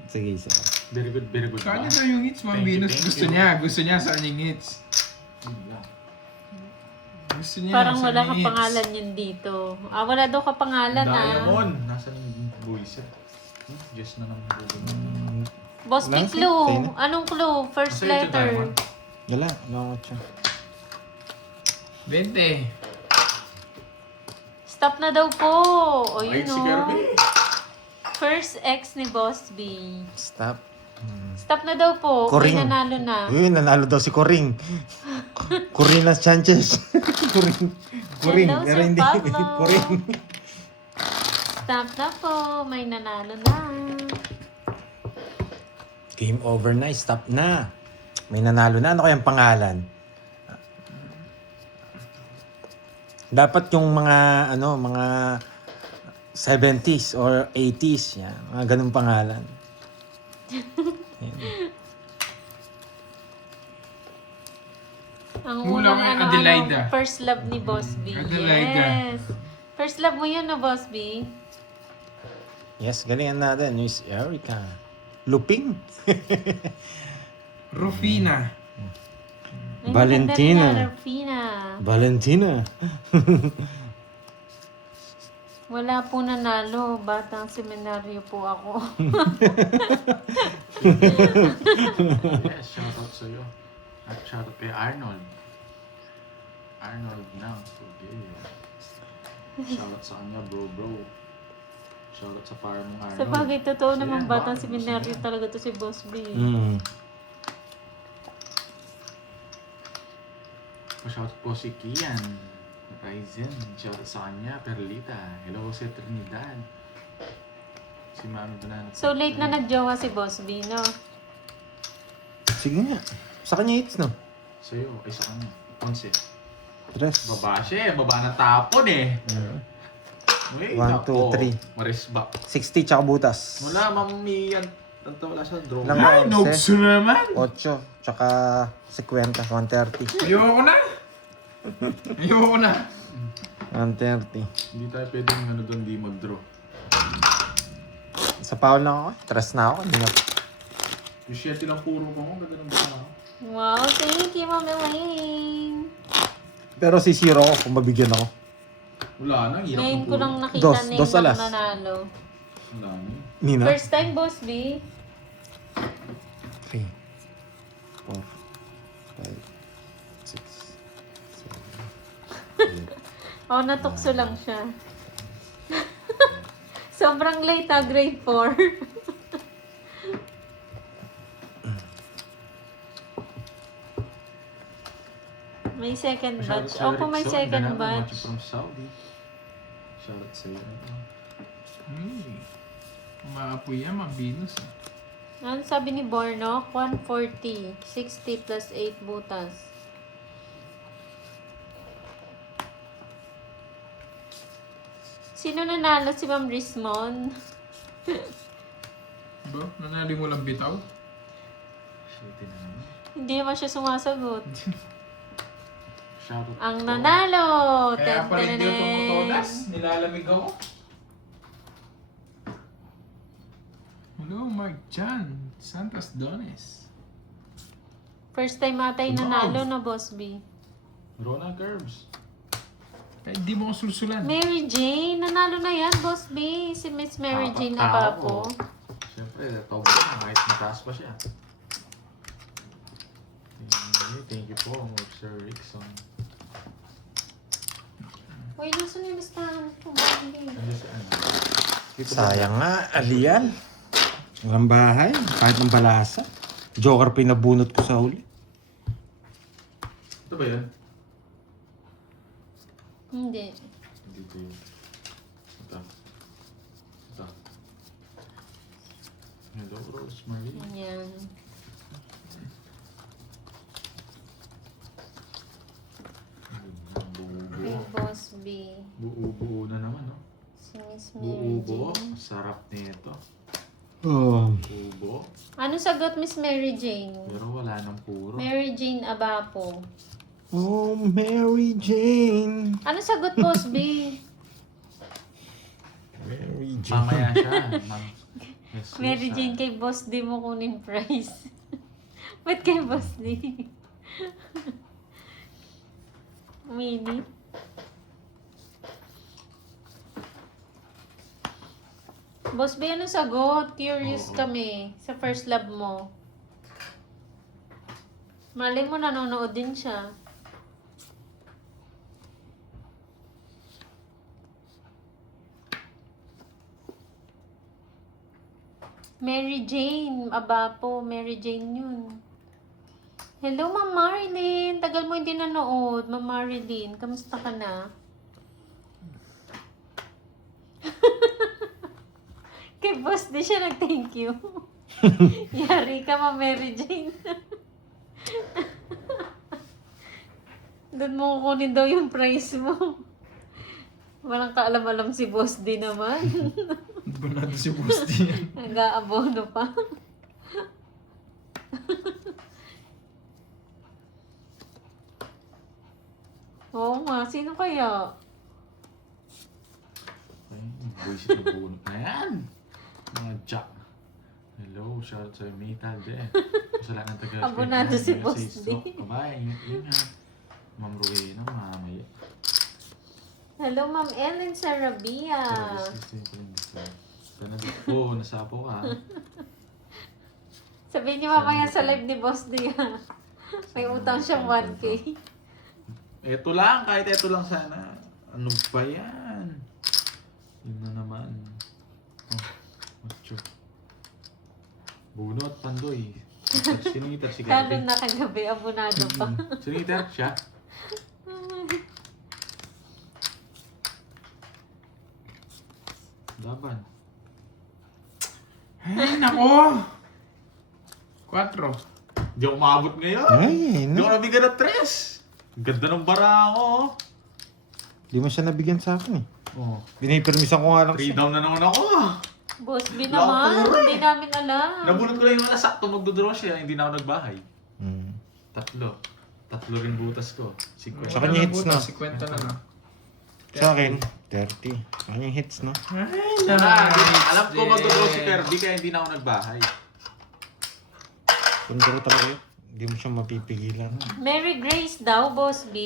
Sige, isa pa. Very good, very good. Kanya daw yung hits, Ma'am Thank you, Venus. thank Gusto you. niya. Gusto niya sa kanyang hits. Gusto niya Parang sa wala kanyang hits. kapangalan yun dito. Ah, wala daw kapangalan ah. Diamond. Nasaan yung buwisit? Just na ng buwisit. Boss B, Wala, clue. sa'yo na. Anong clue? First Sa'yo yung letter. diamond. Wala, langot siya. 20. Stop na daw po. O Ay, yun si o. Kirby. First ex ni Boss B. Stop. Stop na daw po. Coring. May nanalo na. Uy, nanalo daw si Coring. Corina Sanchez. Coring. Hello, Pero Sir hindi. Pablo. Coring. Stop na po. May nanalo na. Game over na. Stop na. May nanalo na. Ano kayang pangalan? Dapat yung mga, mga 70s or 80s. Yan. Mga ganun pangalan. Yan. Ang Hula unang mo yung Adelaida. first love ni Boss B. Adelaida. Yes. First love mo yun na Boss B. Yes, galingan natin. Miss Erica. Luping. Rufina. Ay, Valentina. maganda rin na, Rufina. Valentina. Wala po nanalo. Batang seminaryo po ako. Yes, shoutout sa'yo. At shoutout kay Arnold. Arnold na. Okay. Shoutout sa kanya, bro. Shoutout sa para mong Arnold. Sa bagay, totoo Sige, naman ba? batang seminaryo talaga to si Boss B. Mm. Shoutout po si Kian. Ryzen. Shoutout sa kanya, Perlita. Hello si Trinidad. Si Mami Banana. So late na nagjowa si Boss B, no? Sige nga. Sa kanya hits, no? Sa'yo, ay sa kanya. 11. Tres. Baba siya eh. Baba ng tapon eh. Uy, 1, 2, 3. Marisba. 60 tsaka butas. Wala, mami yan. Tanto wala siya. Draw. Lang Ay, 11. nobso naman. 8 tsaka 50. 130. Ayoko na. Ayoko na. 130. Hindi tayo pwedeng ano doon, di mag-draw. Sa foul na ako. Tres na ako. Hindi na. Yung 7 lang puro ko. Ganda ng baka ako. Wow, thank you, Ma'am Elaine. Pero si Zero ako kung mabigyan ako. Wala na. Hirap Ngayon ng ko puro. lang nakita Dos, na dos yung alas. nanalo. Wala na. Nina? First time, Boss B. 3, 4, 5, 6, 7, 8. Oh, natukso lang siya. Sobrang late grade 4. May second batch. Opo, may second batch. From Saudi. Shoutout sa'yo. Maapoy yan, mabinos. Ano sabi ni Bornok? 140. 60 plus 8 butas. Sino nanalo? Si Ma'am Rismon? Ba? Nanali mo lang bitaw? Shit na naman. Hindi naman siya sumasagot. Shoutout Ang po. nanalo! Kaya pala hindi ito Tentenen! motodas. Nilalamig ako. Hello, Mark Jan. Santos Dones. First time ata yung nanalo na, Boss B. Rona Curbs. Eh, di mo ko sulsulan. Mary Jane, nanalo na yan, Boss B. Si Miss Mary Jane na Tao. papo. Siyempre, top na. Kahit mataas pa siya. Thank you po, Sir Rickson. Uy, nasan yung listahan ko? Boss B? Ano si ano? Dito ba? Sayang nga, alian. Walang bahay, kahit ng balasa. Joker pinabunot ko sa huli. Ito ba yan? Hindi. Dito yun. Ito. Ito. Hello, Rosemary. Yan. Kay Buo-buo. Boss B. Buo-buo na naman, no? Si Miss Mary Buo-buo. Jane. Sarap nito. Oh. Buo-buo. Ano sagot, Miss Mary Jane? Pero wala nang puro. Mary Jane Abapo. Oh, Mary Jane. Ano sagot, Boss B? Mary Jane. Mamaya siya. Ma'am. Jesus, Mary Jane, kay Boss D mo kunin prize. Ba't kay Boss D? Mini. Boss B, ano sagot? Curious Oo. kami sa first love mo. Malay mo, nanonood din siya. Mary Jane. Aba po, Mary Jane yun. Hello, Ma'am Marilyn. Tagal mo hindi nanood. Ma'am Marilyn, kamusta ka na? Kay boss di siya nag-thank you. Yari ka, Ma'am Mary Jane. Doon mo kukunin daw yung price mo. Walang kaalam-alam si boss di naman. Di ba natin si Busti yan? Nag-aabono pa. Oo nga, sino kaya? Ay, buwisit na buo. Ayan! Mga jack. Hello, shoutout sa Metal de. Kasalanan taga. Abonado si Boss D. Bye, ingat. Ma'am Rowena, mamaya. Hello, Ma'am Ellen Sarabia. Sana po, nasapo ka. Sabihin niyo mamaya sa live ni Boss D, ha? May utang siyang 1K. Eto lang, kahit eto lang sana. Ano ba yan? Yun na naman. Oh, macho. Bunot, pandoy. Siniter si Lalo Gabi. na kagabi, abonado pa. Siniter siya. Laban. Ay, nako! 4. Hindi ako maabot ngayon. Ay, Hindi ako no. nabigyan ng 3. Ang ganda ng bara ako. Di mo siya nabigyan sa akin eh. Oh, Binipirmisan ko nga lang 3 siya. down na naman ako. Boss B naman, Lahat hindi namin alam. Nabunot ko lang yung sakto magdodraw siya, hindi na ako nagbahay. Hmm. 3 rin butas ko. 50. Sa kanya hits na. 50 na lang. Sa akin, 30. Sa kanya hits, no? Ay, Alam ko magdodraw si Kirby kaya hindi na ako nagbahay. Kung talaga yun, hindi mo siya mapipigilan. Mary Grace daw, Boss B.